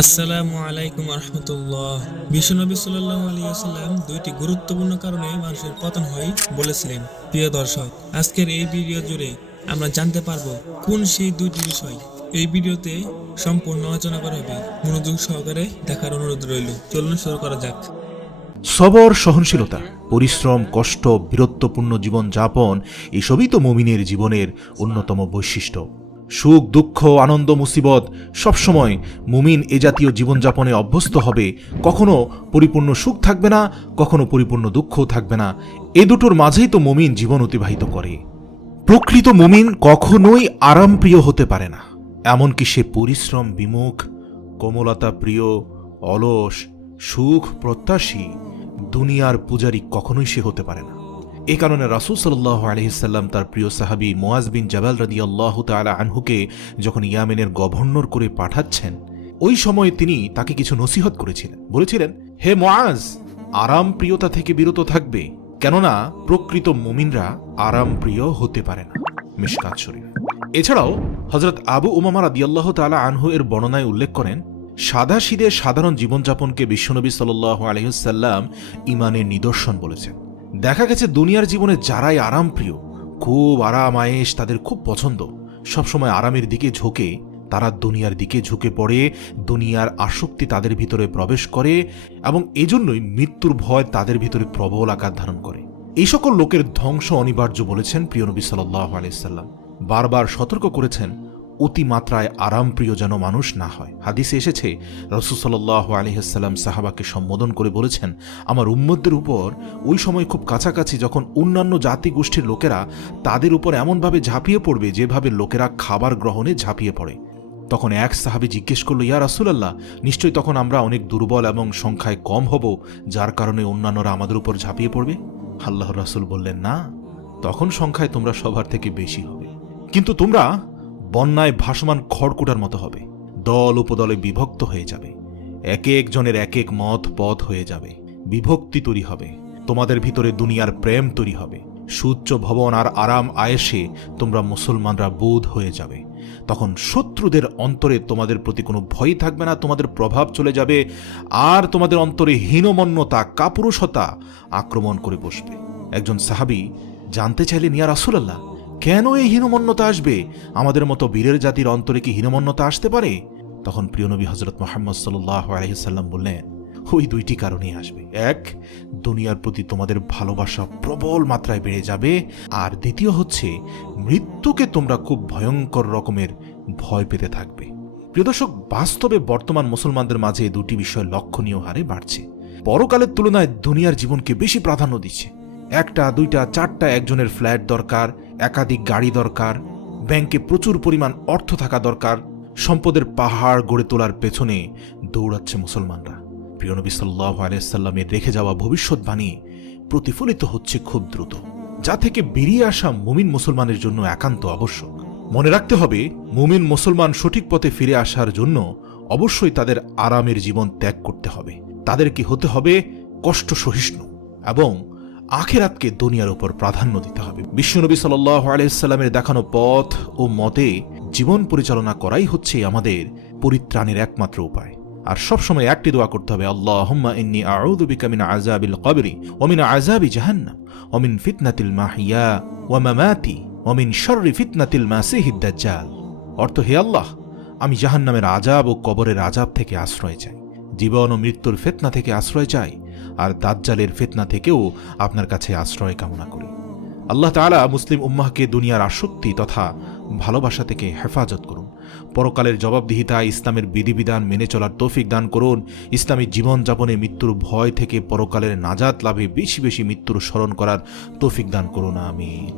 আসসালামু আলাইকুম রহমতুল্লাহ। বিশ্বনবী সাল্লাল্লাহু আলাইহি ওয়াসাল্লাম দুইটি গুরুত্বপূর্ণ কারণে মানুষের পতন হয় বলেছিলেন। প্রিয় দর্শক, আজকের এই ভিডিও জুড়ে আমরা জানতে পারবো কোন সেই দুইটি বিষয়। এই ভিডিওতে সম্পূর্ণ আলোচনা করা হবে, মনোযোগ সহকারে দেখার অনুরোধ রইল। চলুন শুরু করা যাক। সবর, সহনশীলতা, পরিশ্রম, কষ্ট, বীরত্বপূর্ণ জীবন যাপন এসবই তো মুমিনের জীবনের অন্যতম বৈশিষ্ট্য। সুখ, দুঃখ, আনন্দ, মুসিবত সবসময় মুমিন এ জাতীয় জীবনযাপনে অভ্যস্ত হবে। কখনো পরিপূর্ণ সুখ থাকবে না, কখনো পরিপূর্ণ দুঃখও থাকবে না। এ দুটোর মাঝেই তো মুমিন জীবন অতিবাহিত করে। প্রকৃত মুমিন কখনোই আরামপ্রিয় হতে পারে না, এমনকি সে পরিশ্রম বিমুখ, কোমলতা প্রিয়, অলস, সুখ প্রত্যাশী, দুনিয়ার পূজারী কখনোই সে হতে পারে না। এ কারণে রাসূল সাল্লাল্লাহু আলাইহি সাল্লাম তার প্রিয় সাহাবী মুআজ বিন জাবাল রাদিয়াল্লাহু তাআলা আনহুকে যখন ইয়ামেনের গভর্নর করে পাঠাচ্ছেন, ওই সময় তিনি তাকে কিছু নসিহত করেছিলেন। বলেছিলেন, হে মুআজ, আরাম প্রিয়তা থেকে বিরত থাকবে, কেননা প্রকৃত মুমিনরা আরাম প্রিয় হতে পারে না। মিশকাত শরীফ। এছাড়াও হযরত আবু উমামা রাদিয়াল্লাহু তাআলা আনহু এর বর্ণনায় উল্লেখ করেন, সাদাসিধে সাধারণ জীবনযাপনকে বিশ্বনবী সাল্লাল্লাহু আলাইহি ওয়াসাল্লাম ঈমানের নিদর্শন বলেছেন। দেখা গেছে দুনিয়ার জীবনে যারাই আরামপ্রিয়, খুব আরাম আয়েশ তাদের খুব পছন্দ, সবসময় আরামের দিকে ঝোঁকে, তারা দুনিয়ার দিকে ঝুঁকে পড়ে, দুনিয়ার আসক্তি তাদের ভিতরে প্রবেশ করে এবং এজন্যই মৃত্যুর ভয় তাদের ভিতরে প্রবল আকার ধারণ করে। এই সকল লোকের ধ্বংস অনিবার্য বলেছেন প্রিয় নবী সাল্লাল্লাহু আলাইহি ওয়াসাল্লাম। বারবার সতর্ক করেছেন অতিমাত্রায় আরামপ্রিয় যেন মানুষ না হয়। হাদিসে এসেছে, রাসূল সাল্লাল্লাহু আলাইহি ওয়াসাল্লাম সাহাবাকে সম্বোধন করে বলেছেন, আমার উম্মতদের উপর ওই সময় খুব কাছাকাছি যখন অন্যান্য জাতিগোষ্ঠীর লোকেরা তাদের উপর এমনভাবে ঝাঁপিয়ে পড়বে যেভাবে লোকেরা খাবার গ্রহণে ঝাঁপিয়ে পড়ে। তখন এক সাহাবী জিজ্ঞেস করল, ইয়া রাসূলুল্লাহ, নিশ্চয়ই তখন আমরা অনেক দুর্বল এবং সংখ্যায় কম হব, যার কারণে অন্যান্যরা আমাদের উপর ঝাঁপিয়ে পড়বে? আল্লাহর রাসূল বললেন, না, তখন সংখ্যায় তোমরা সবার থেকে বেশি হবে, কিন্তু তোমরা বন্যায় ভাসমান খড়কুটার মতো হবে, দল উপদলে বিভক্ত হয়ে যাবে, এক একজনের এক এক মত পথ হয়ে যাবে, বিভক্তি তৈরি হবে, তোমাদের ভিতরে দুনিয়ার প্রেম তৈরি হবে, সুউচ্চ ভবন আর আরাম আয়েশে তোমরা মুসলমানরা বোধ হয়ে যাবে। তখন শত্রুদের অন্তরে তোমাদের প্রতি কোনো ভয় থাকবে না, তোমাদের প্রভাব চলে যাবে, আর তোমাদের অন্তরে হীনমন্যতা, কাপুরুষতা আক্রমণ করে বসবে। একজন সাহাবী জানতে চাইলেন, ইয়া রাসূলুল্লাহ, কেন এই হীনমন্যতা আসবে? আমাদের মতো বীরের জাতির অন্তরে কি হীনমন্যতা আসতে পারে? তখন প্রিয় নবী হযরত মুহাম্মদ সাল্লাল্লাহু আলাইহি সাল্লাম বললেন, ওই দুইটি কারণেই আসবে। এক, দুনিয়ার প্রতি তোমাদের ভালোবাসা প্রবল মাত্রায় বেড়ে যাবে, আর দ্বিতীয় হচ্ছে মৃত্যুকে তোমরা খুব ভয়ঙ্কর রকমের ভয় পেতে থাকবে। প্রিয় দর্শক, বাস্তবে বর্তমান মুসলমানদের মাঝে এই দুটি বিষয় লক্ষণীয় হারে বাড়ছে। পরকালের তুলনায় দুনিয়ার জীবনকে বেশি প্রাধান্য দিচ্ছে। একটা, দুইটা, চারটা একজনের ফ্ল্যাট দরকার, একাধিক গাড়ি দরকার, ব্যাংকে প্রচুর পরিমাণ অর্থ থাকা দরকার, সম্পদের পাহাড় গড়ে তোলার পেছনে দৌড়াচ্ছে মুসলমানরা। প্রিয় নবী সাল্লাল্লাহু আলাইহি ওয়াসাল্লামের রেখে যাওয়া ভবিষ্যৎবাণী প্রতিফলিত হচ্ছে খুব দ্রুত, যা থেকে বেরিয়ে আসা মুমিন মুসলমানের জন্য একান্ত আবশ্যক। মনে রাখতে হবে, মুমিন মুসলমান সঠিক পথে ফিরে আসার জন্য অবশ্যই তাদের আরামের জীবন ত্যাগ করতে হবে। তাদেরকে হতে হবে কষ্ট সহিষ্ণু এবং আখিরাতকে দুনিয়ার উপর প্রাধান্য দিতে হবে। বিশ্বনবী সাল্লাল্লাহু আলাইহি ওয়াসাল্লামের দেখানো পথ ও মতে জীবন পরিচালনা করাই হচ্ছে আমাদের পরিত্রাণের একমাত্র উপায়। আর সবসময় একটি দোয়া করতে হবে, আল্লাহুম্মা ইন্নী আউযু বিকা মিন আযাবিল কবরি ওয়া মিন আযাবি জাহান্নাম ওয়া মিন ফিতনাতিল মাহইয়া ওয়া মামাতি ওয়া মিন শাররি ফিতনাতিল মাসিহিদ দাজ্জাল। অর্থ, হে আল্লাহ, আমি জাহান্নামের আযাব ও কবরের আযাব থেকে আশ্রয় চাই, জীবন ও মৃত্যুর ফিতনা থেকে আশ্রয় চাই, আর দাজ্জালের ফিতনা থেকেও আপনার কাছে আশ্রয় কামনা করি। আল্লাহ তাআলা মুসলিম উম্মাহকে দুনিয়ার আসক্তি তথা ভালোবাসা থেকে হেফাজত করুন। পরকালের জবাবদিহিতা, ইসলামের বিধিবিধান মেনে চলার তৌফিক দান করুন। ইসলামী জীবনযাপনে মৃত্যুর ভয় থেকে পরকালের নাজাত লাভে বেশি বেশি মৃত্যুর স্মরণ করার তৌফিক দান করুন। আমিন।